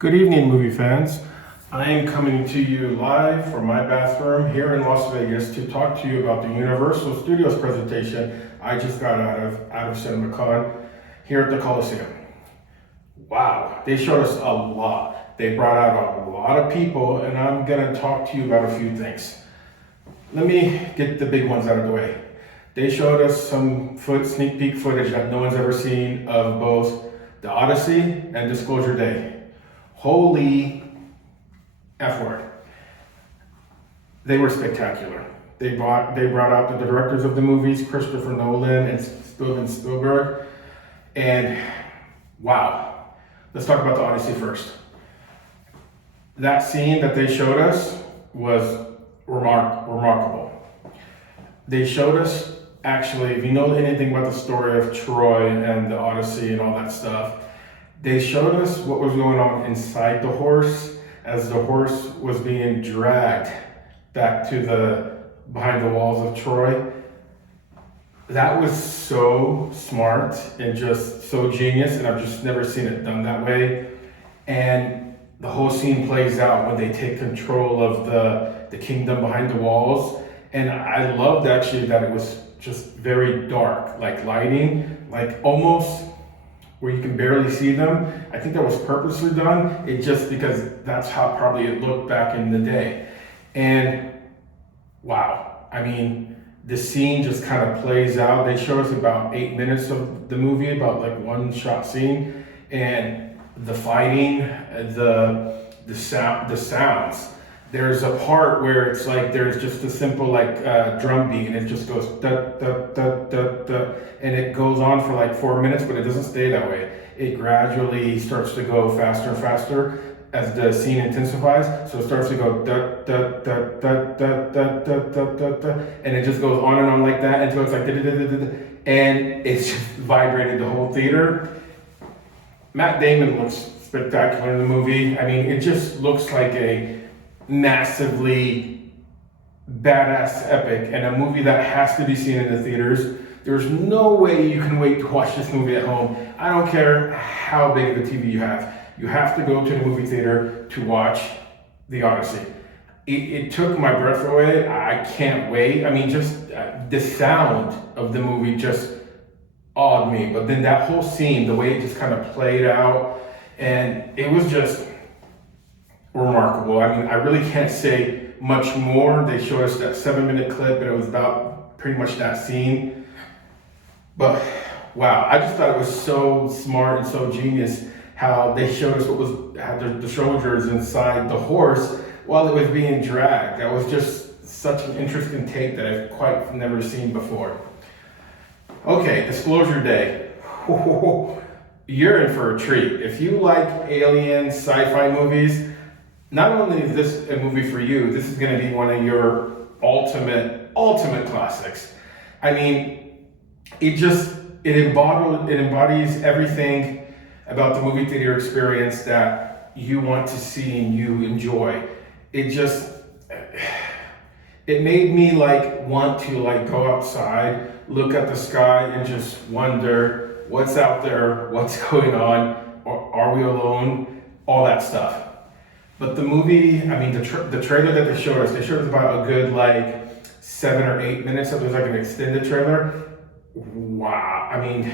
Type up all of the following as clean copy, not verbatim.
Good evening, movie fans. I am coming to you live from my bathroom here in Las Vegas to talk to you about the Universal Studios presentation I just got out of CinemaCon here at the Coliseum. Wow, they showed us a lot. They brought out a lot of people, and I'm gonna talk to you about a few things. Let me get the big ones out of the way. They showed us some sneak peek footage that no one's ever seen of both the Odyssey and Disclosure Day. Holy F word. They were spectacular. They brought out the directors of the movies, Christopher Nolan and Steven Spielberg, and wow. Let's talk about the Odyssey first. That scene that they showed us was remarkable. They showed us, actually, if you know anything about the story of Troy and the Odyssey and all that stuff, they showed us what was going on inside the horse as the horse was being dragged back to behind the walls of Troy. That was so smart and just so genius, and I've just never seen it done that way. And the whole scene plays out when they take control of the kingdom behind the walls. And I loved actually that it was just very dark, like lighting, like almost where you can barely see them. I think that was purposely done. It just because that's how probably it looked back in the day. And wow, I mean, the scene just kind of plays out. They show us about 8 minutes of the movie, about like one shot scene, and the fighting, the sounds. There's a part where it's like there's just a simple like drum beat, and it just goes da da da da da, and it goes on for like 4 minutes, but it doesn't stay that way. It gradually starts to go faster and faster as the scene intensifies. So it starts to go da da da da da da da da da da, and it just goes on and on like that until it's like da da da da da, and it's just vibrated the whole theater. Matt Damon looks spectacular in the movie. I mean, it just looks like a massively badass epic and a movie that has to be seen in the theaters. There's no way you can wait to watch this movie at home. I don't care how big of a TV you have. You have to go to the movie theater to watch the Odyssey. It took my breath away. I can't wait. I mean, just the sound of the movie just awed me. But then that whole scene, the way it just kind of played out, and it was just remarkable. I mean, I really can't say much more. They showed us that 7-minute clip, and it was about pretty much that scene. But wow, I just thought it was so smart and so genius how they showed us how the soldiers inside the horse while it was being dragged. That was just such an interesting take that I've quite never seen before. Okay, Disclosure Day. You're in for a treat. If you like alien sci-fi movies, not only is this a movie for you, this is going to be one of your ultimate classics. I mean, it embodies everything about the movie theater experience that you want to see and you enjoy. It made me like want to like go outside, look at the sky, and just wonder what's out there, what's going on, or are we alone, all that stuff. But the movie, I mean, the trailer that they showed us about a good like 7 or 8 minutes. So there's like an extended trailer. Wow, I mean,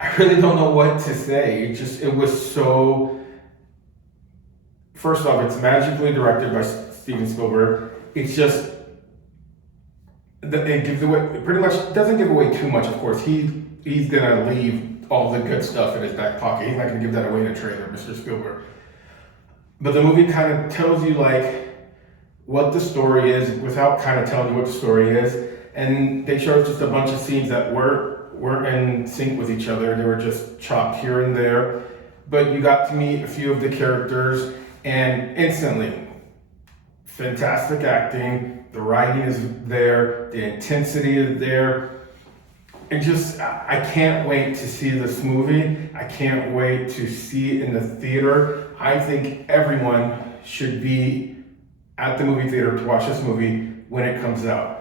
I really don't know what to say. It was so, first off, it's magically directed by Steven Spielberg. It's just, it gives away, pretty much, doesn't give away too much, of course. He's gonna leave all the good stuff in his back pocket. He's not gonna give that away in a trailer, Mr. Spielberg. But the movie kind of tells you like what the story is without kind of telling you what the story is. And they showed just a bunch of scenes that weren't in sync with each other. They were just chopped here and there. But you got to meet a few of the characters, and instantly, fantastic acting. The writing is there. The intensity is there. And just, I can't wait to see this movie. I can't wait to see it in the theater. I think everyone should be at the movie theater to watch this movie when it comes out.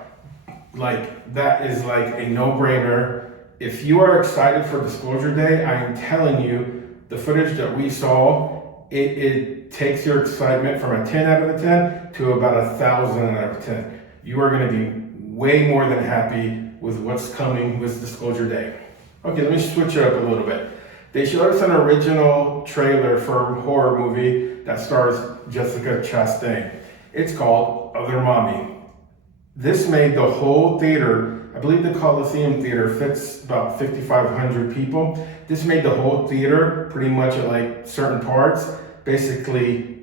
Like, that is like a no-brainer. If you are excited for Disclosure Day, I am telling you, the footage that we saw it takes your excitement from a 10 out of a 10 to about 1,000 out of 10. You are going to be way more than happy with what's coming with Disclosure Day. Okay, let me switch it up a little bit. They showed us an original trailer for a horror movie that stars Jessica Chastain. It's called Other Mommy. This made the whole theater, I believe the Coliseum Theater fits about 5,500 people. This made the whole theater pretty much at like certain parts, basically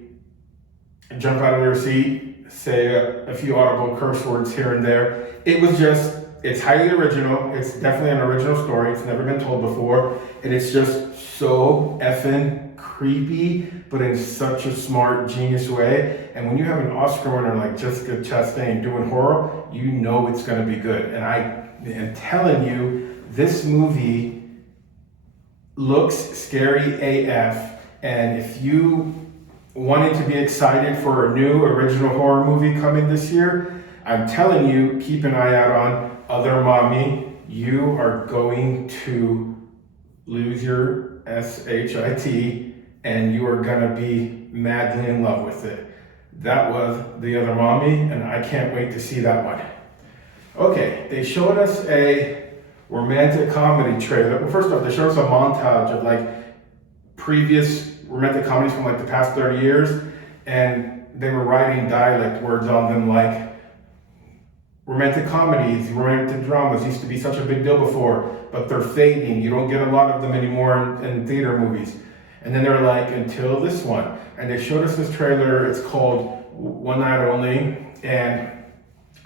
jump out of their seat, say a few audible curse words here and there. It's highly original. It's definitely an original story. It's never been told before. And it's just so effing creepy, but in such a smart, genius way. And when you have an Oscar winner like Jessica Chastain doing horror, you know it's going to be good. And I am telling you, this movie looks scary AF. And if you wanted to be excited for a new original horror movie coming this year, I'm telling you, keep an eye out on Other Mommy. You are going to lose your SHIT and you are gonna be madly in love with it. That was The Other Mommy, and I can't wait to see that one. Okay, they showed us a romantic comedy trailer. Well, first off, they showed us a montage of like previous romantic comedies from like the past 30 years, and they were writing dialect words on them like romantic comedies, romantic dramas used to be such a big deal before, but they're fading. You don't get a lot of them anymore in theater movies. And then they're like, until this one. And they showed us this trailer. It's called One Night Only. And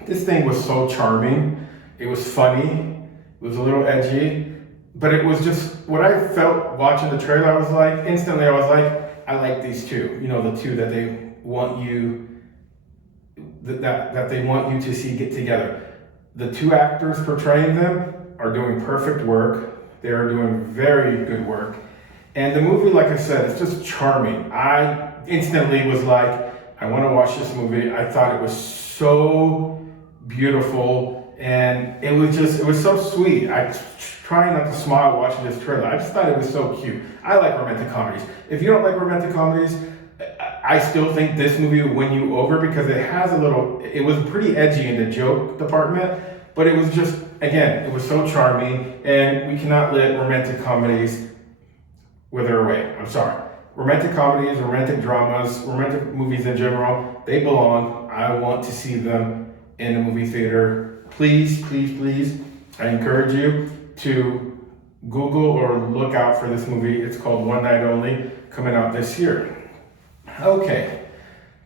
this thing was so charming. It was funny. It was a little edgy. But it was just, what I felt watching the trailer, I was like, instantly I was like, I like these two. You know, the two that they want you that they want you to see get together. The two actors portraying them are doing perfect work. They are doing very good work. And the movie, like I said, it's just charming. I instantly was like, I want to watch this movie. I thought it was so beautiful and it was so sweet. I trying not to smile watching this trailer. I just thought it was so cute. I like romantic comedies. If you don't like romantic comedies, I still think this movie will win you over because it was pretty edgy in the joke department, but it was just, again, it was so charming, and we cannot let romantic comedies wither away. I'm sorry. Romantic comedies, romantic dramas, romantic movies in general, they belong. I want to see them in a movie theater. Please, please, please, I encourage you to Google or look out for this movie. It's called One Night Only, coming out this year. Okay,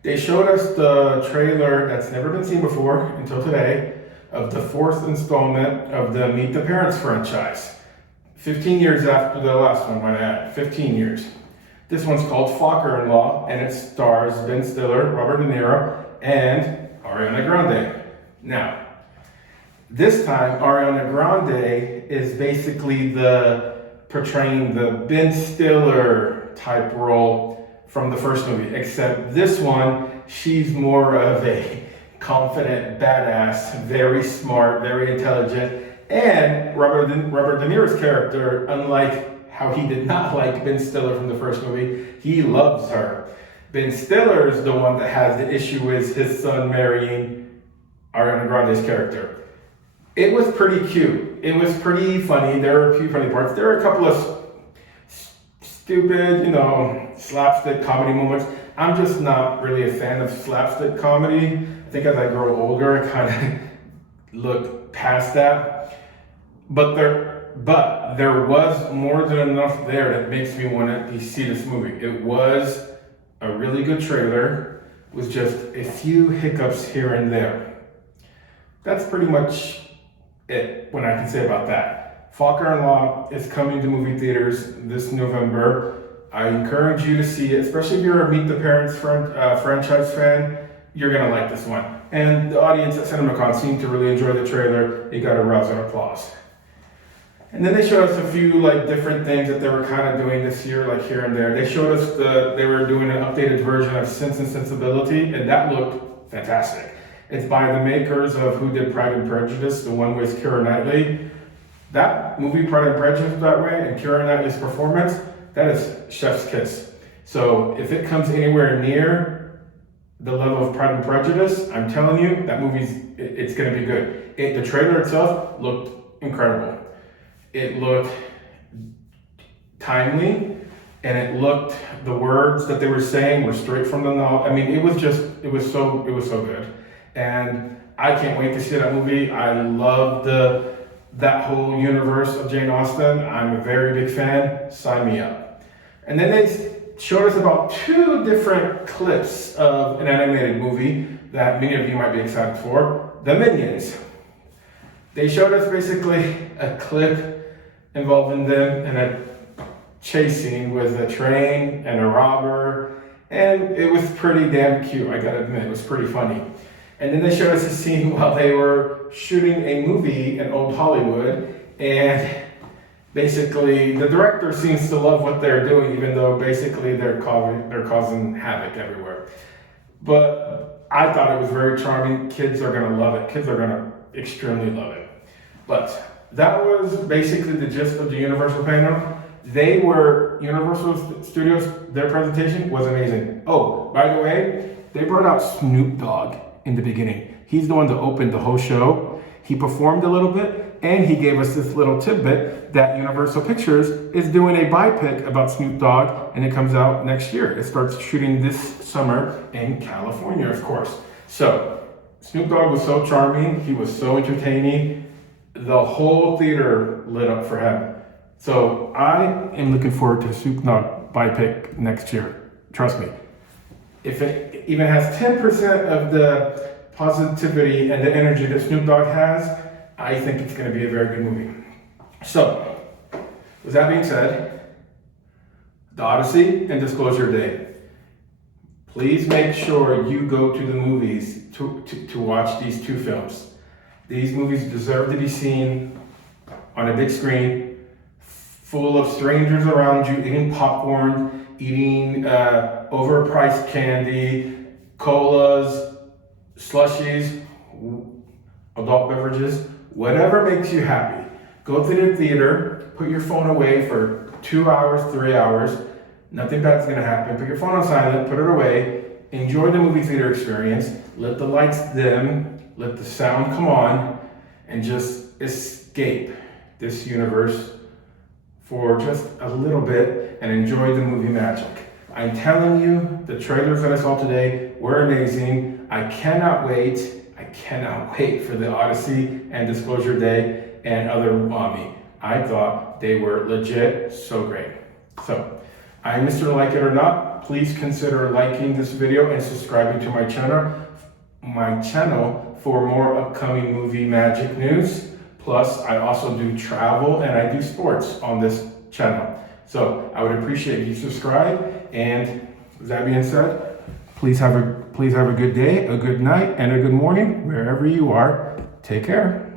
they showed us the trailer that's never been seen before until today of the fourth installment of the Meet the Parents franchise. 15 years after the last one, might I add, 15 years. This one's called Focker-in-Law, and it stars Ben Stiller, Robert De Niro, and Ariana Grande. Now, this time, Ariana Grande is basically portraying the Ben Stiller type role from the first movie, except this one, she's more of a confident, badass, very smart, very intelligent, and Robert De Niro's character, unlike how he did not like Ben Stiller from the first movie, he loves her. Ben Stiller is the one that has the issue with his son marrying Ariana Grande's character. It was pretty cute. It was pretty funny. There were a few funny parts. There were a couple of stupid, slapstick comedy moments. I'm just not really a fan of slapstick comedy. I think as I grow older, I kind of look past that. But there was more than enough there that makes me want to see this movie. It was a really good trailer with just a few hiccups here and there. That's pretty much it, what I can say about that. Focker-in-Law is coming to movie theaters this November. I encourage you to see it, especially if you're a Meet the Parents franchise fan. You're gonna like this one. And the audience at CinemaCon seemed to really enjoy the trailer. It got a rousing applause. And then they showed us a few different things that they were kind of doing this year, here and there. They showed us they were doing an updated version of Sense and Sensibility, and that looked fantastic. It's by the makers of Who Did Pride and Prejudice, the one with Keira Knightley. That movie, Pride and Prejudice, that way, and Keira Knightley's performance, that is chef's kiss. So if it comes anywhere near the level of Pride and Prejudice, I'm telling you, that it's going to be good. The trailer itself looked incredible. It looked timely, and the words that they were saying were straight from the novel. I mean, it was so good. And I can't wait to see that movie. I love that whole universe of Jane Austen. I'm a very big fan. Sign me up. And then they showed us about 2 different clips of an animated movie that many of you might be excited for, The Minions. They showed us basically a clip involving them in a chase scene with a train and a robber, and it was pretty damn cute, I gotta admit. It was pretty funny. And then they showed us a scene while they were shooting a movie in old Hollywood, and basically the director seems to love what they're doing, even though basically they're causing havoc everywhere. But I thought it was very charming. Kids are gonna love it. Kids are gonna extremely love it. But that was basically the gist of the Universal panel. Universal Studios, their presentation was amazing. Oh, by the way, they brought out Snoop Dogg in the beginning. He's the one that opened the whole show. He performed a little bit, and he gave us this little tidbit that Universal Pictures is doing a biopic about Snoop Dogg, and it comes out next year. It starts shooting this summer in California, of course. So, Snoop Dogg was so charming. He was so entertaining. The whole theater lit up for him. So I am looking forward to Snoop Dogg biopic next year. Trust me. If it even has 10% of the positivity and the energy that Snoop Dogg has, I think it's going to be a very good movie. So, with that being said, the Odyssey and Disclosure Day. Please make sure you go to the movies to watch these 2 films. These movies deserve to be seen on a big screen, full of strangers around you, eating popcorn, eating overpriced candy, colas, slushies, adult beverages, whatever makes you happy. Go to the theater, put your phone away for 2 hours, 3 hours. Nothing bad's gonna happen. Put your phone on silent, put it away, enjoy the movie theater experience, let the lights dim, let the sound come on, and just escape this universe for just a little bit and enjoy the movie magic. I'm telling you, the trailers that I saw today were amazing. I cannot wait for the Odyssey and Disclosure Day and other mommy. I thought they were legit so great. So, I'm Mr. Like It or Not. Please consider liking this video and subscribing to my channel for more upcoming movie magic news. Plus, I also do travel and I do sports on this channel. So I would appreciate if you subscribe. And with that being said, please have a good day, a good night, and a good morning wherever you are. Take care.